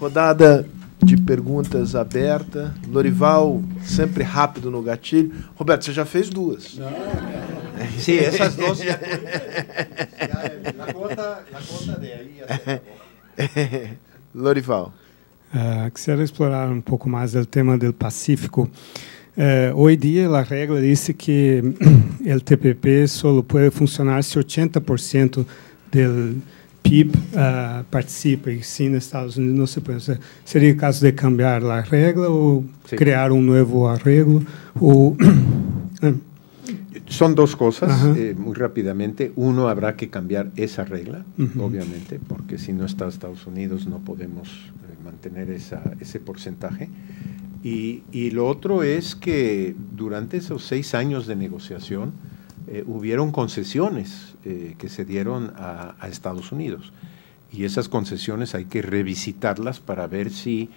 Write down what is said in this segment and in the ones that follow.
Rodada de perguntas aberta. Lorival, sempre rápido no gatilho. Roberto, você já fez duas. Não. Sí, esas dos ya la cuota de ahí ya se acabó. Lorival. Quisiera explorar un poco más el tema del Pacífico. Hoy día la regla dice que el TPP solo puede funcionar si 80% del PIB participa y sin Estados Unidos no se puede. ¿Sería el caso de cambiar la regla o crear un nuevo arreglo? Son dos cosas, muy rápidamente. Uno, habrá que cambiar esa regla, obviamente, porque si no está Estados Unidos no podemos mantener ese porcentaje. Y lo otro es que durante esos 6 años de negociación hubieron concesiones que se dieron a Estados Unidos. Y esas concesiones hay que revisitarlas para ver si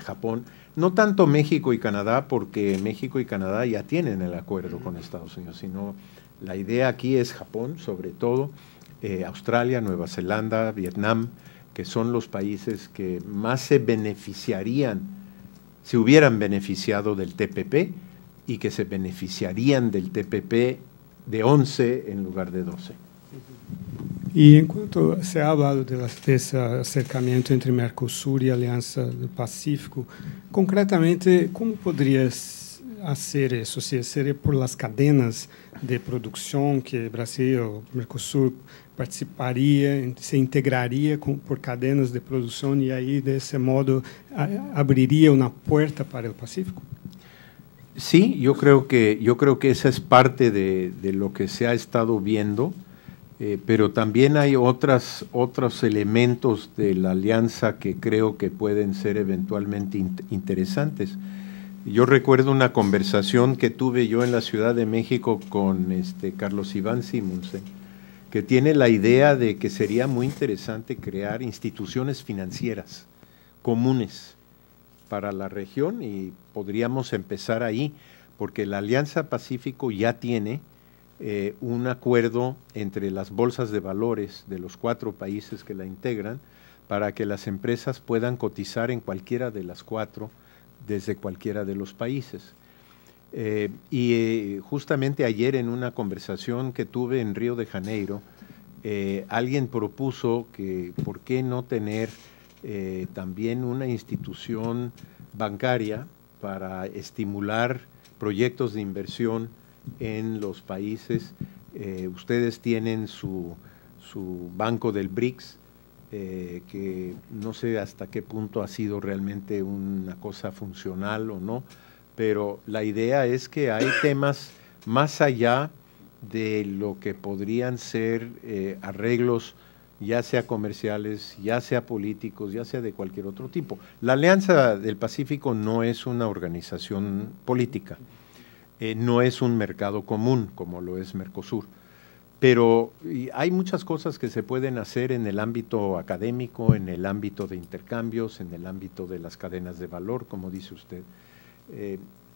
Japón, no tanto México y Canadá, porque México y Canadá ya tienen el acuerdo con Estados Unidos, sino la idea aquí es Japón, sobre todo, Australia, Nueva Zelanda, Vietnam, que son los países que más se hubieran beneficiado del TPP y que se beneficiarían del TPP de 11 en lugar de 12. Y en cuanto se ha hablado de ese acercamiento entre Mercosur y Alianza del Pacífico, concretamente, ¿cómo podrías hacer eso? Si sería por las cadenas de producción que Brasil o Mercosur participaría, se integraría por cadenas de producción y ahí de ese modo abriría una puerta para el Pacífico? Sí, yo creo que esa es parte de lo que se ha estado viendo. Pero también hay otros elementos de la alianza que creo que pueden ser eventualmente interesantes. Yo recuerdo una conversación que tuve yo en la Ciudad de México con Carlos Iván Simonsen, que tiene la idea de que sería muy interesante crear instituciones financieras comunes para la región y podríamos empezar ahí, porque la Alianza Pacífico ya tiene un acuerdo entre las bolsas de valores de los 4 países que la integran para que las empresas puedan cotizar en cualquiera de las 4 desde cualquiera de los países. Justamente ayer en una conversación que tuve en Río de Janeiro, alguien propuso que por qué no tener también una institución bancaria para estimular proyectos de inversión en los países. Ustedes tienen su banco del BRICS, que no sé hasta qué punto ha sido realmente una cosa funcional o no, pero la idea es que hay temas más allá de lo que podrían ser arreglos, ya sea comerciales, ya sea políticos, ya sea de cualquier otro tipo. La Alianza del Pacífico no es una organización política, no es un mercado común como lo es Mercosur, pero hay muchas cosas que se pueden hacer en el ámbito académico, en el ámbito de intercambios, en el ámbito de las cadenas de valor, como dice usted.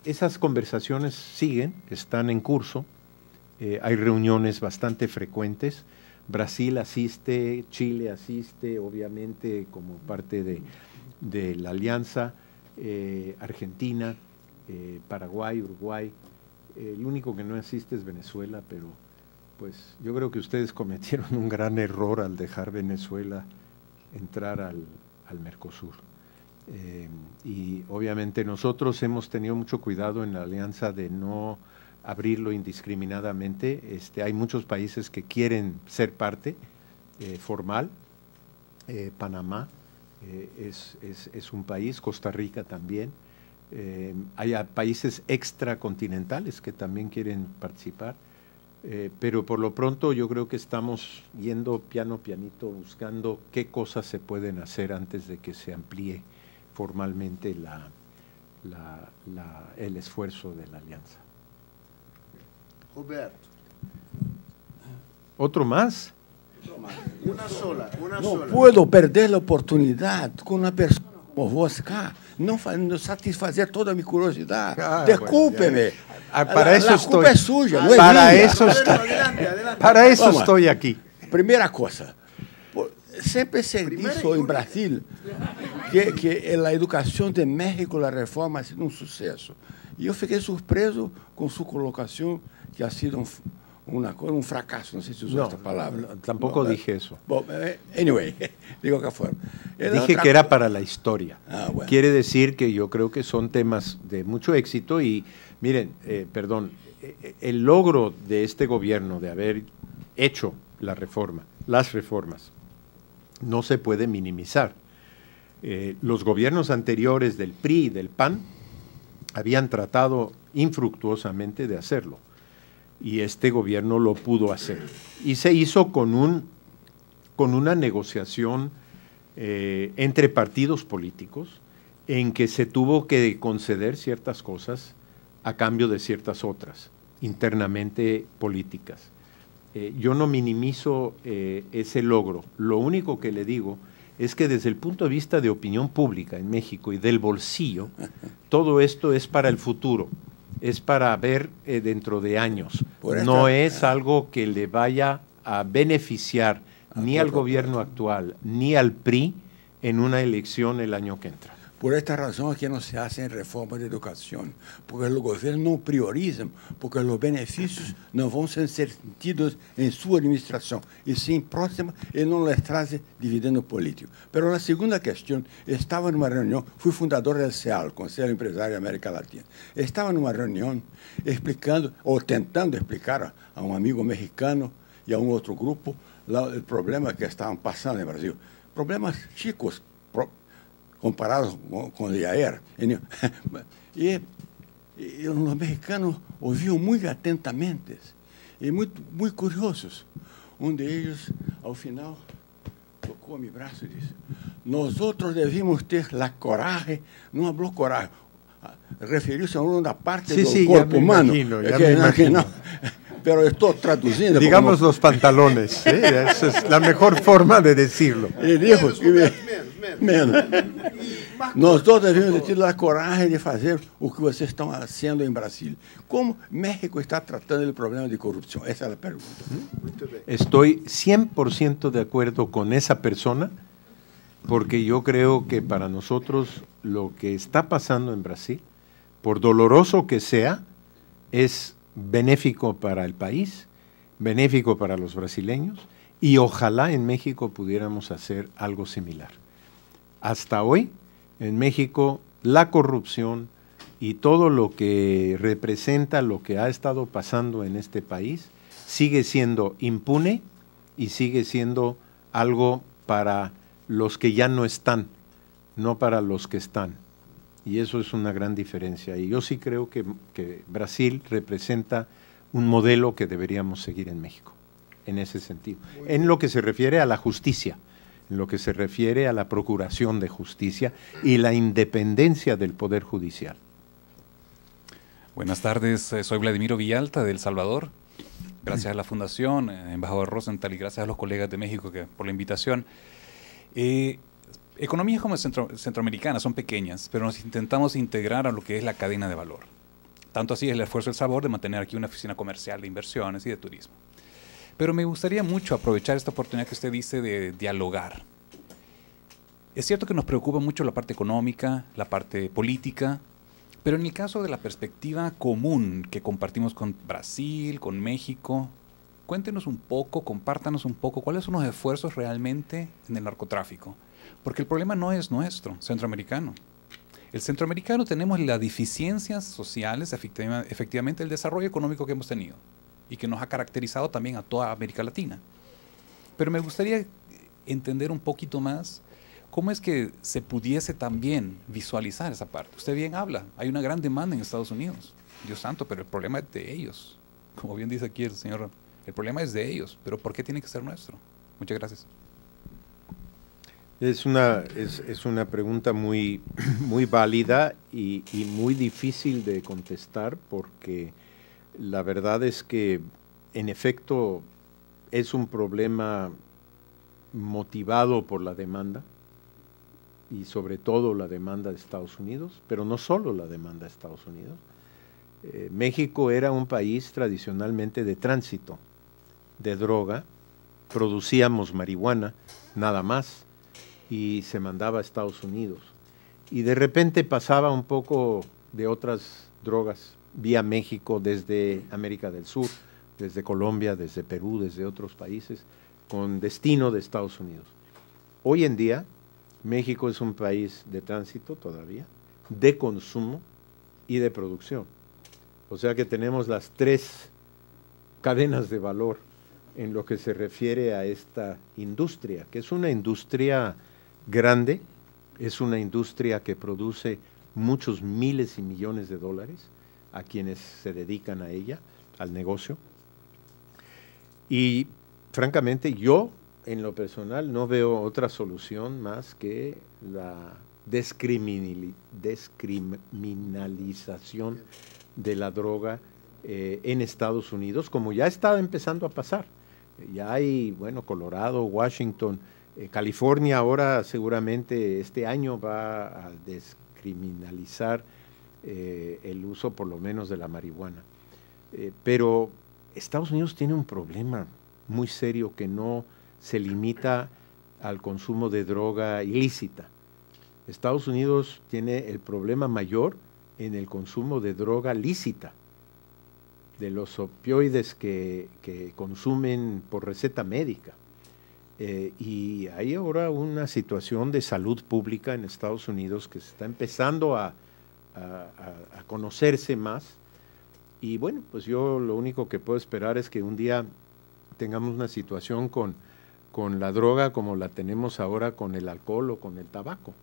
Esas conversaciones siguen, están en curso, hay reuniones bastante frecuentes. Brasil asiste, Chile asiste, obviamente como parte de la alianza, Argentina, Paraguay, Uruguay. El único que no asiste es Venezuela, pero pues yo creo que ustedes cometieron un gran error al dejar Venezuela entrar al Mercosur. Y obviamente nosotros hemos tenido mucho cuidado en la alianza de no abrirlo indiscriminadamente. Hay muchos países que quieren ser parte formal. Panamá es un país, Costa Rica también. Hay países extracontinentales que también quieren participar, pero por lo pronto yo creo que estamos yendo pianito, buscando qué cosas se pueden hacer antes de que se amplíe formalmente el esfuerzo de la alianza. Roberto. ¿Otro más? Una sola. No puedo perder la oportunidad con una persona como vos acá, no satisfazer toda mi curiosidad. Descúlpeme. Para eso la estoy. Culpa es suya, no es para mía. eso estoy. Adelante. Para eso estoy aquí. Primeira coisa, Sempre se disse em Brasil que a educação de México, a reforma, ha sido um sucesso. E eu fiquei surpreso com sua colocação, que ha sido um fracasso. Não sei se usou esta palavra. No, tampoco dije eso. Anyway, de qualquer forma. Dije que era para la historia. Bueno. Quiere decir que yo creo que son temas de mucho éxito y, miren, el logro de este gobierno de haber hecho las reformas, no se puede minimizar. Los gobiernos anteriores del PRI y del PAN habían tratado infructuosamente de hacerlo y este gobierno lo pudo hacer. Y se hizo con una negociación entre partidos políticos en que se tuvo que conceder ciertas cosas a cambio de ciertas otras, internamente políticas. Yo no minimizo ese logro. Lo único que le digo es que desde el punto de vista de opinión pública en México y del bolsillo, todo esto es para el futuro, es para ver dentro de años. No es algo que le vaya a beneficiar ni al gobierno actual ni al PRI en una elección el año que entra. Por esta razão é que não se fazem reformas de educação, porque o governo não prioriza, porque os benefícios não vão ser sentidos em sua administração, e sim próxima, e não lhes traz dividendo político. Mas a segunda questão, estava numa reunião, fui fundador do CEAL, Conselho Empresário da América Latina, estava numa reunião explicando, ou tentando explicar a um amigo mexicano e a um outro grupo, o problema que estavam passando no Brasil. Problemas chicos, comparados com o de ayer. E os mexicanos ouviam muito atentamente e muito curiosos. Deles, ao final, tocou meu braço e disse: nós outros devíamos ter a coragem, não falou coragem, referiu-se a uma parte do corpo humano. Imagino. Pero estou traduzindo. Digamos como... los pantalones, esa es la mejor forma de decirlo. Menos. Nós todos devemos ter a coragem de fazer o que vocês estão fazendo em Brasília. Como México está tratando o problema de corrupção? Essa é a pergunta. Estoy 100% de acuerdo con esa persona, porque yo creo que para nosotros lo que está pasando en Brasil, por doloroso que sea, es benéfico para el país, benéfico para los brasileños, y ojalá en México pudiéramos hacer algo similar. Hasta hoy, en México, la corrupción y todo lo que representa lo que ha estado pasando en este país sigue siendo impune y sigue siendo algo para los que ya no están, no para los que están. Y eso es una gran diferencia. Y yo sí creo que Brasil representa un modelo que deberíamos seguir en México, en ese sentido. En lo que se refiere a la justicia, en lo que se refiere a la procuración de justicia y la independencia del Poder Judicial. Buenas tardes, soy Vladimiro Villalta de El Salvador. Gracias a la Fundación, embajador Rosenthal, y gracias a los colegas de México por la invitación. Economías como centroamericanas son pequeñas, pero nos intentamos integrar a lo que es la cadena de valor. Tanto así es el esfuerzo del Salvador de mantener aquí una oficina comercial de inversiones y de turismo. Pero me gustaría mucho aprovechar esta oportunidad que usted dice de dialogar. Es cierto que nos preocupa mucho la parte económica, la parte política, pero en el caso de la perspectiva común que compartimos con Brasil, con México, cuéntenos un poco, compártanos un poco cuáles son los esfuerzos realmente en el narcotráfico. Porque el problema no es nuestro, centroamericano. El centroamericano tenemos las deficiencias sociales, efectivamente el desarrollo económico que hemos tenido y que nos ha caracterizado también a toda América Latina. Pero me gustaría entender un poquito más cómo es que se pudiese también visualizar esa parte. Usted bien habla, hay una gran demanda en Estados Unidos, Dios santo, pero el problema es de ellos. Como bien dice aquí el señor, el problema es de ellos, pero ¿por qué tiene que ser nuestro? Muchas gracias. Es una pregunta muy válida y muy difícil de contestar, porque la verdad es que en efecto es un problema motivado por la demanda, y sobre todo la demanda de Estados Unidos, pero no solo la demanda de Estados Unidos. México era un país tradicionalmente de tránsito de droga, producíamos marihuana, nada más, y se mandaba a Estados Unidos. Y de repente pasaba un poco de otras drogas vía México, desde América del Sur, desde Colombia, desde Perú, desde otros países, con destino de Estados Unidos. Hoy en día, México es un país de tránsito todavía, de consumo y de producción. O sea que tenemos las tres cadenas de valor en lo que se refiere a esta industria, que es una industria grande, es una industria que produce muchos miles y millones de dólares a quienes se dedican a ella, al negocio. Y francamente yo, en lo personal, no veo otra solución más que la descriminalización de la droga en Estados Unidos, como ya está empezando a pasar. Ya hay, bueno, Colorado, Washington, California ahora seguramente este año va a descriminalizar el uso por lo menos de la marihuana. Pero Estados Unidos tiene un problema muy serio que no se limita al consumo de droga ilícita. Estados Unidos tiene el problema mayor en el consumo de droga lícita, de los opioides que consumen por receta médica. Y hay ahora una situación de salud pública en Estados Unidos que se está empezando a conocerse más. Y bueno, pues yo lo único que puedo esperar es que un día tengamos una situación con la droga como la tenemos ahora con el alcohol o con el tabaco,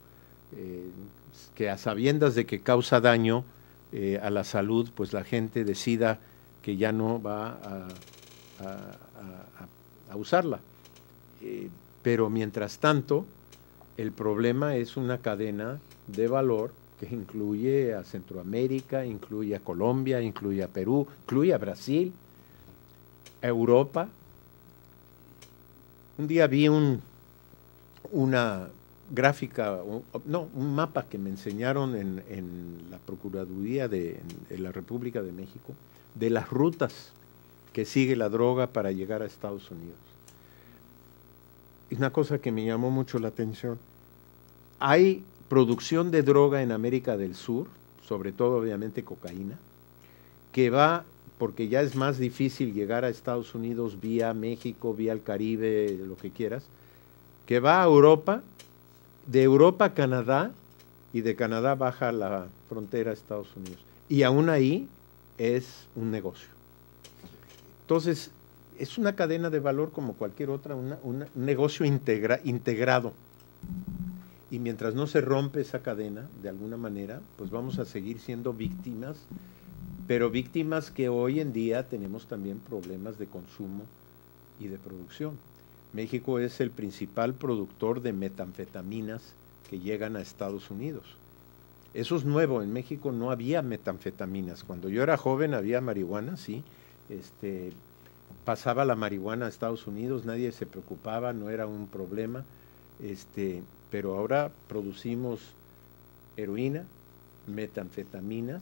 que a sabiendas de que causa daño a la salud, pues la gente decida que ya no va a usarla. Pero mientras tanto, el problema es una cadena de valor que incluye a Centroamérica, incluye a Colombia, incluye a Perú, incluye a Brasil, a Europa. Un día vi una gráfica, un mapa que me enseñaron en la Procuraduría de la República de México, de las rutas que sigue la droga para llegar a Estados Unidos. Es una cosa que me llamó mucho la atención. Hay producción de droga en América del Sur, sobre todo obviamente cocaína, que va, porque ya es más difícil llegar a Estados Unidos vía México, vía el Caribe, lo que quieras, que va a Europa, de Europa a Canadá, y de Canadá baja la frontera a Estados Unidos. Y aún ahí es un negocio. Entonces, es una cadena de valor como cualquier otra, un negocio integrado. Y mientras no se rompe esa cadena, de alguna manera, pues vamos a seguir siendo víctimas, pero víctimas que hoy en día tenemos también problemas de consumo y de producción. México es el principal productor de metanfetaminas que llegan a Estados Unidos. Eso es nuevo, en México no había metanfetaminas. Cuando yo era joven había marihuana, sí, pasaba la marihuana a Estados Unidos, nadie se preocupaba, no era un problema, pero ahora producimos heroína, metanfetaminas,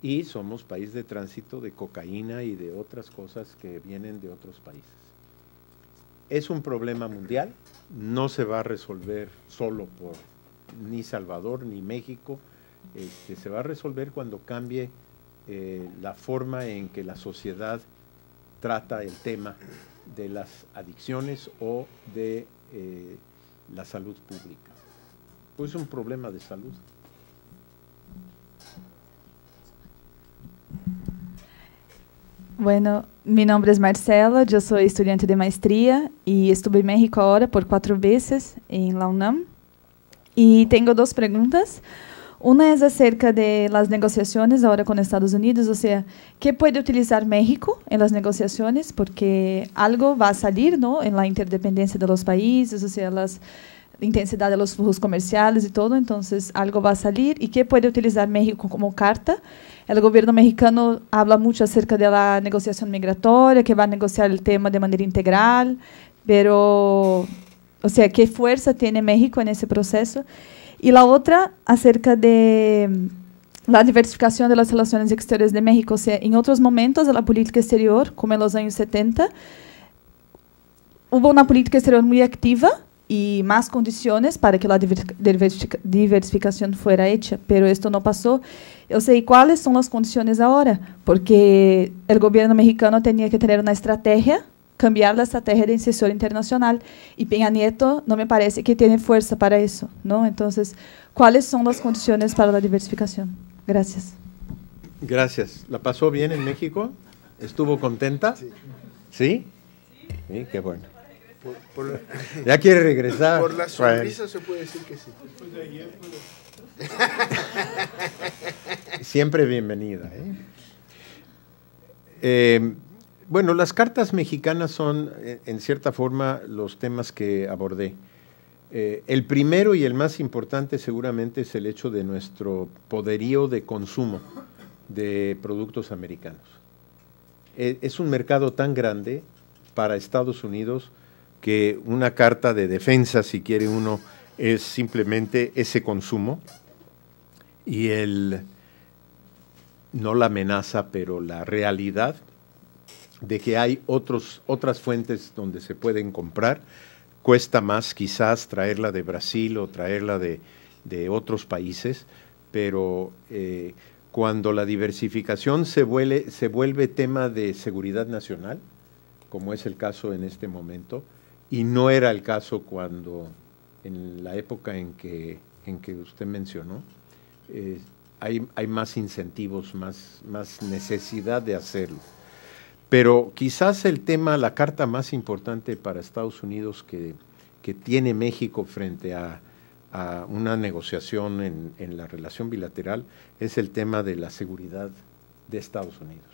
y somos país de tránsito de cocaína y de otras cosas que vienen de otros países. Es un problema mundial, no se va a resolver solo por ni Salvador ni México, se va a resolver cuando cambie la forma en que la sociedad trata el tema de las adicciones o de la salud pública. Pues es un problema de salud. Bueno, mi nombre es Marcela, yo soy estudiante de maestría y estuve en México ahora por 4 veces en la UNAM. Y tengo 2 preguntas. Una es acerca de las negociaciones ahora con Estados Unidos, o sea, ¿qué puede utilizar México en las negociaciones? Porque algo va a salir, ¿no?, en la interdependencia de los países, o sea, la intensidad de los flujos comerciales y todo, entonces algo va a salir. ¿Y qué puede utilizar México como carta? El gobierno mexicano habla mucho acerca de la negociación migratoria, que va a negociar el tema de manera integral, pero, o sea, ¿qué fuerza tiene México en ese proceso? Y la otra, acerca de la diversificación de las relaciones exteriores de México. O sea, en otros momentos de la política exterior, como en los años 70, hubo una política exterior muy activa y más condiciones para que la diversificación fuera hecha, pero esto no pasó. Yo sé cuáles son las condiciones ahora, porque el gobierno mexicano tenía que tener una estrategia, cambiar la estrategia de inserción internacional, y Peña Nieto no me parece que tiene fuerza para eso, ¿no? Entonces, ¿cuáles son las condiciones para la diversificación? Gracias. Gracias. ¿La pasó bien en México? ¿Estuvo contenta? Sí. ¿Sí? Sí, qué bueno. Ya quiere regresar. Por la sonrisa se puede decir que sí. Siempre bienvenida. Bueno, las cartas mexicanas son, en cierta forma, los temas que abordé. El primero y el más importante seguramente es el hecho de nuestro poderío de consumo de productos americanos. Es un mercado tan grande para Estados Unidos que una carta de defensa, si quiere uno, es simplemente ese consumo y no la amenaza, pero la realidad de que hay otras fuentes donde se pueden comprar. Cuesta más quizás traerla de Brasil o traerla de otros países, pero cuando la diversificación se vuelve tema de seguridad nacional, como es el caso en este momento, y no era el caso cuando, en la época en que usted mencionó, hay más incentivos, más necesidad de hacerlo. Pero quizás el tema, la carta más importante para Estados Unidos que tiene México frente a una negociación en la relación bilateral es el tema de la seguridad de Estados Unidos,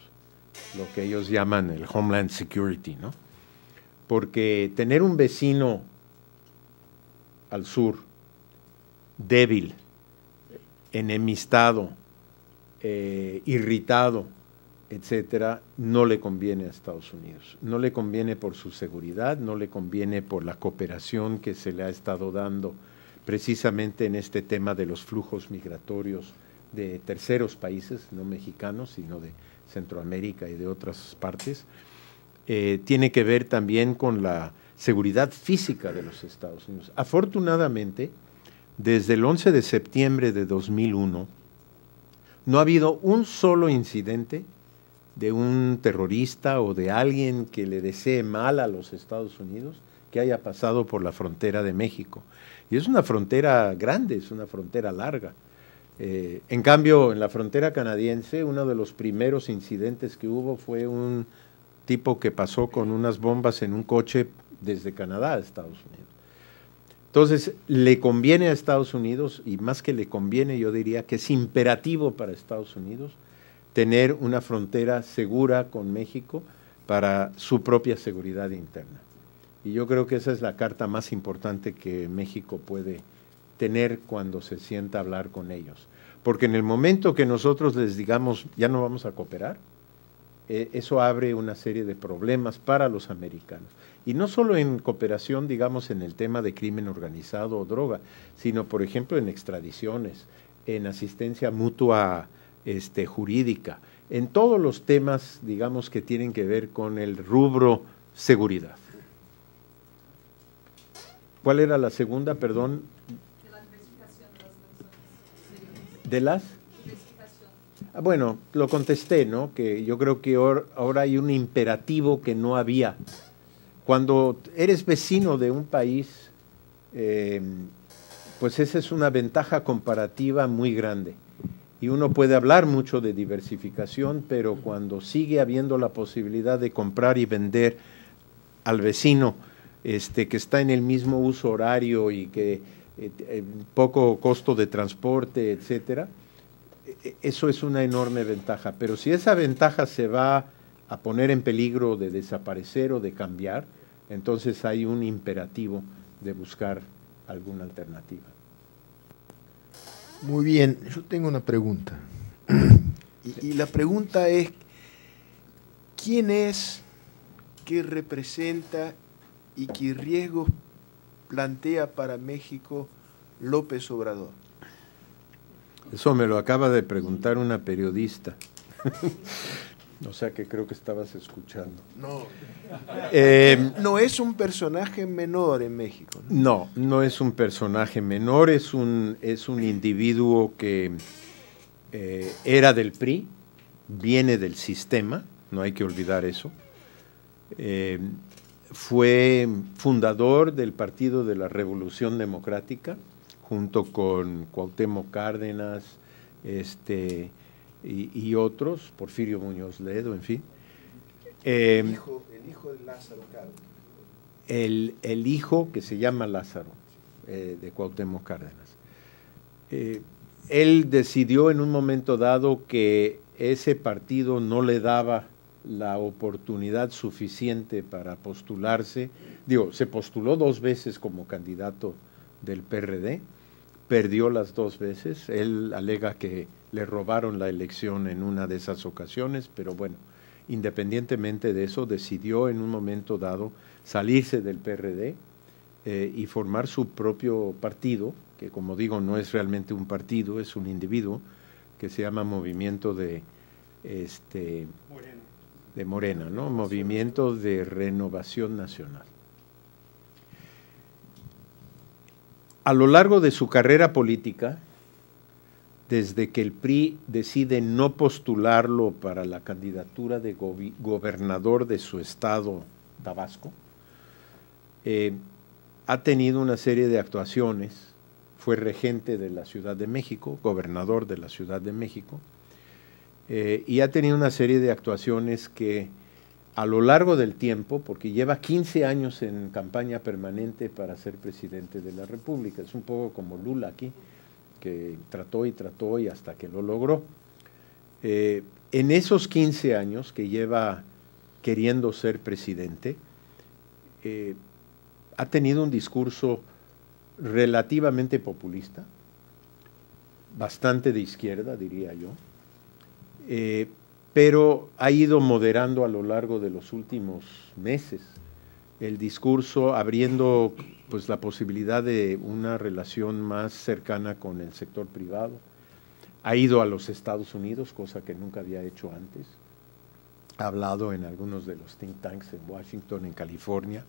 lo que ellos llaman el Homeland Security, ¿no? Porque tener un vecino al sur débil, enemistado, irritado, etcétera, no le conviene a Estados Unidos. No le conviene por su seguridad, no le conviene por la cooperación que se le ha estado dando precisamente en este tema de los flujos migratorios de terceros países, no mexicanos, sino de Centroamérica y de otras partes. Tiene que ver también con la seguridad física de los Estados Unidos. Afortunadamente, desde el 11 de septiembre de 2001, no ha habido un solo incidente de un terrorista o de alguien que le desee mal a los Estados Unidos que haya pasado por la frontera de México. Y es una frontera grande, es una frontera larga. En cambio, en la frontera canadiense, uno de los primeros incidentes que hubo fue un tipo que pasó con unas bombas en un coche desde Canadá a Estados Unidos. Entonces, le conviene a Estados Unidos, y más que le conviene, yo diría que es imperativo para Estados Unidos tener una frontera segura con México para su propia seguridad interna. Y yo creo que esa es la carta más importante que México puede tener cuando se sienta a hablar con ellos. Porque en el momento que nosotros les digamos, ya no vamos a cooperar, eso abre una serie de problemas para los americanos. Y no solo en cooperación, digamos, en el tema de crimen organizado o droga, sino, por ejemplo, en extradiciones, en asistencia mutua jurídica, en todos los temas, digamos, que tienen que ver con el rubro seguridad. ¿Cuál era la segunda, perdón? De la diversificación de las naciones. ¿De las? Bueno, lo contesté, ¿no? Que yo creo que ahora hay un imperativo que no había. Cuando eres vecino de un país, pues esa es una ventaja comparativa muy grande. Y uno puede hablar mucho de diversificación, pero cuando sigue habiendo la posibilidad de comprar y vender al vecino que está en el mismo uso horario y que poco costo de transporte, etcétera, eso es una enorme ventaja. Pero si esa ventaja se va a poner en peligro de desaparecer o de cambiar, entonces hay un imperativo de buscar alguna alternativa. Muy bien, yo tengo una pregunta. Y la pregunta es, ¿quién es, qué representa y qué riesgos plantea para México López Obrador? Eso me lo acaba de preguntar una periodista. O sea que creo que estabas escuchando. No. No es un personaje menor en México. No, no es un personaje menor, es un individuo que era del PRI, viene del sistema, no hay que olvidar eso. Fue fundador del Partido de la Revolución Democrática, junto con Cuauhtémoc Cárdenas y otros, Porfirio Muñoz Ledo, en fin. El hijo de Lázaro Cárdenas. El hijo que se llama Lázaro, de Cuauhtémoc Cárdenas. Él decidió en un momento dado que ese partido no le daba la oportunidad suficiente para postularse. Digo, se postuló 2 veces como candidato del PRD, perdió las 2 veces. Él alega que le robaron la elección en una de esas ocasiones, pero bueno, independientemente de eso, decidió en un momento dado salirse del PRD y formar su propio partido, que como digo no es realmente un partido, es un individuo, que se llama Movimiento de Morena, ¿no? Movimiento de Renovación Nacional. A lo largo de su carrera política, desde que el PRI decide no postularlo para la candidatura de gobernador de su estado, Tabasco, ha tenido una serie de actuaciones. Fue regente de la Ciudad de México, gobernador de la Ciudad de México, y ha tenido una serie de actuaciones que a lo largo del tiempo, porque lleva 15 años en campaña permanente para ser presidente de la República, es un poco como Lula aquí, que trató y hasta que lo logró. En esos 15 años que lleva queriendo ser presidente, ha tenido un discurso relativamente populista, bastante de izquierda, diría yo, pero ha ido moderando a lo largo de los últimos meses el discurso, abriendo pues la posibilidad de una relación más cercana con el sector privado. Ha ido a los Estados Unidos, cosa que nunca había hecho antes. Ha hablado en algunos de los think tanks en Washington, en California.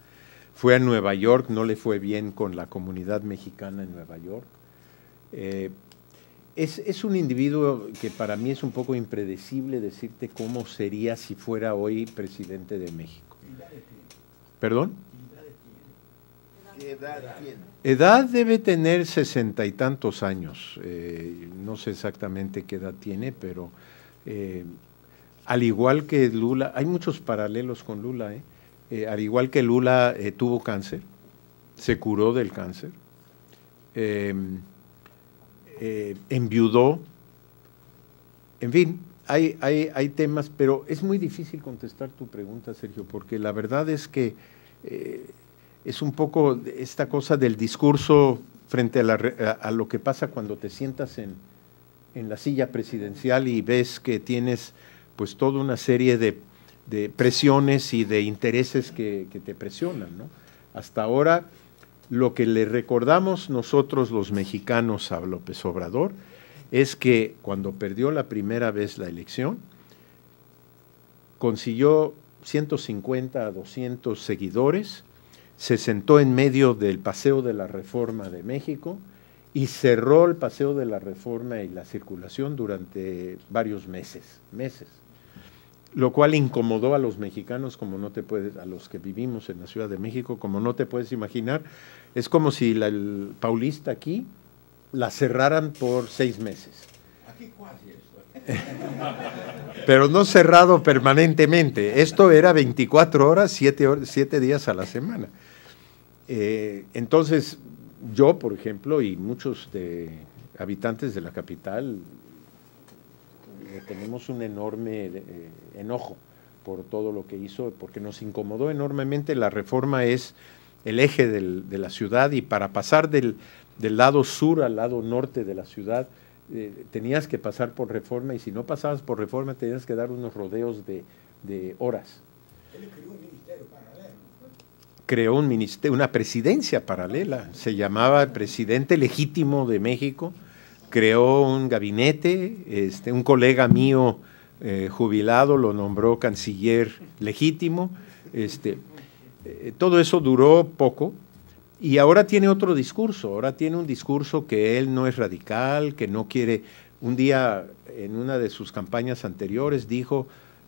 Fue a Nueva York, no le fue bien con la comunidad mexicana en Nueva York. Es un individuo que para mí es un poco impredecible decirte cómo sería si fuera hoy presidente de México. ¿Perdón? ¿Qué edad tiene? Edad debe tener 60 y tantos años. No sé exactamente qué edad tiene, pero al igual que Lula, hay muchos paralelos con Lula, al igual que Lula tuvo cáncer, se curó del cáncer, enviudó, en fin, hay temas, pero es muy difícil contestar tu pregunta, Sergio, porque la verdad es que es un poco esta cosa del discurso frente a lo que pasa cuando te sientas en la silla presidencial y ves que tienes pues toda una serie de presiones y de intereses que te presionan, ¿no? Hasta ahora, lo que le recordamos nosotros los mexicanos a López Obrador es que cuando perdió la primera vez la elección, consiguió 150 a 200 seguidores, se sentó en medio del Paseo de la Reforma de México y cerró el Paseo de la Reforma y la circulación durante varios meses, lo cual incomodó a los mexicanos, como no te puedes, a los que vivimos en la Ciudad de México, como no te puedes imaginar. Es como si el Paulista aquí la cerraran por 6 meses. Aquí casi esto. Pero no cerrado permanentemente. Esto era 24 horas, 7 días a la semana. Entonces, yo, por ejemplo, y muchos habitantes de la capital, tenemos un enorme enojo por todo lo que hizo, porque nos incomodó enormemente. La Reforma es el eje de la ciudad, y para pasar del lado sur al lado norte de la ciudad tenías que pasar por Reforma, y si no pasabas por Reforma tenías que dar unos rodeos de horas. Él creó un ministerio paralelo. Creó un ministerio, una presidencia paralela, se llamaba Presidente Legítimo de México. Creó un gabinete, un colega mío jubilado, lo nombró canciller legítimo. Todo eso duró poco y ahora tiene otro discurso. Ahora tiene un discurso que él no es radical, que no quiere. Un día, en una de sus campañas anteriores, dijo: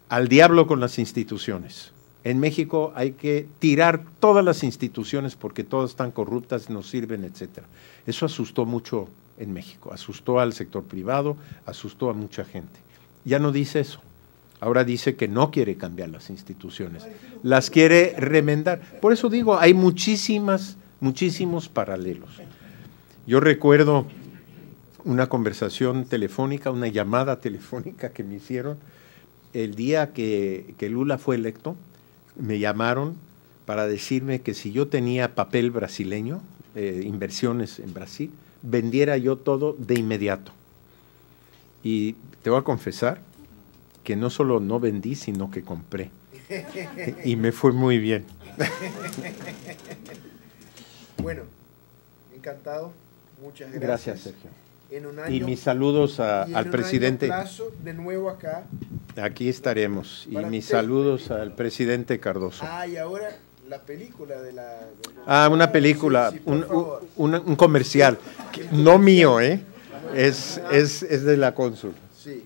al diablo con las instituciones. En México hay que tirar todas las instituciones porque todas están corruptas, no sirven, etcétera. Eso asustó mucho en México, asustó al sector privado, asustó a mucha gente. Ya no dice eso. Ahora dice que no quiere cambiar las instituciones, las quiere remendar. Por eso digo, hay muchísimos paralelos. Yo recuerdo una conversación telefónica, una llamada telefónica que me hicieron el día que Lula fue electo. Me llamaron para decirme que si yo tenía papel brasileño, inversiones en Brasil, vendiera yo todo de inmediato. Y te voy a confesar que no solo no vendí, sino que compré. Y me fue muy bien. Bueno, encantado. Muchas gracias. Gracias, Sergio. En un año, y mis saludos al presidente. Plazo, de nuevo acá. Aquí estaremos. Y Para mis usted. saludos al presidente Cardoso. Y ahora la película de la... Una película, sí, por favor. un comercial. No mío, ¿eh? Es de la cónsul. Sí.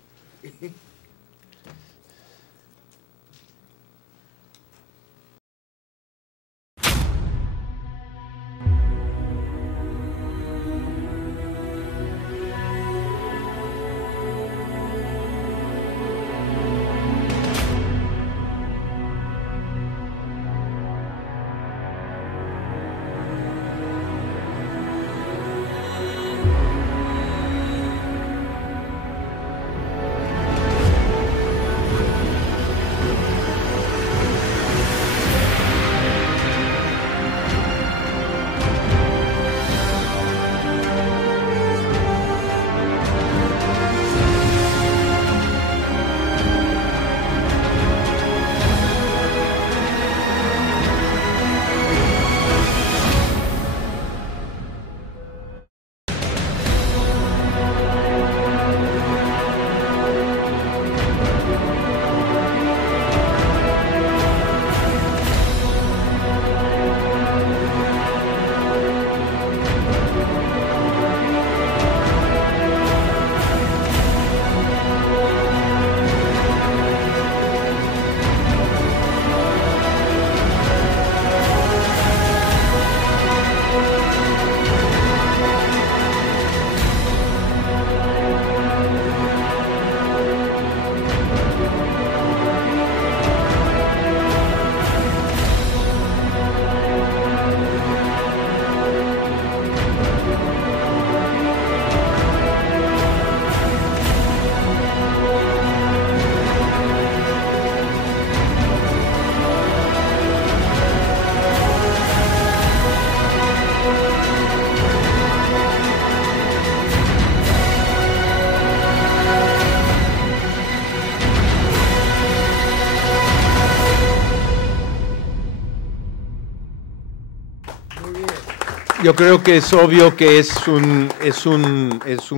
Yo creo que es obvio que es un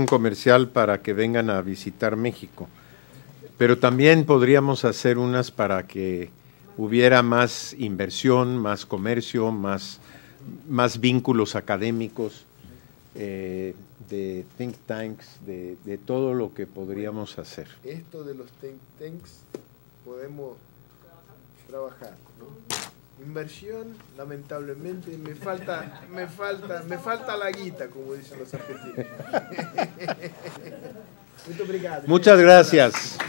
comercial para que vengan a visitar México, pero también podríamos hacer unas para que hubiera más inversión, más comercio, más vínculos académicos, de think tanks, de todo lo que podríamos hacer. Esto de los think tanks podemos trabajar, ¿no? Inversión, lamentablemente, me falta la guita, como dicen los argentinos. Muchas gracias.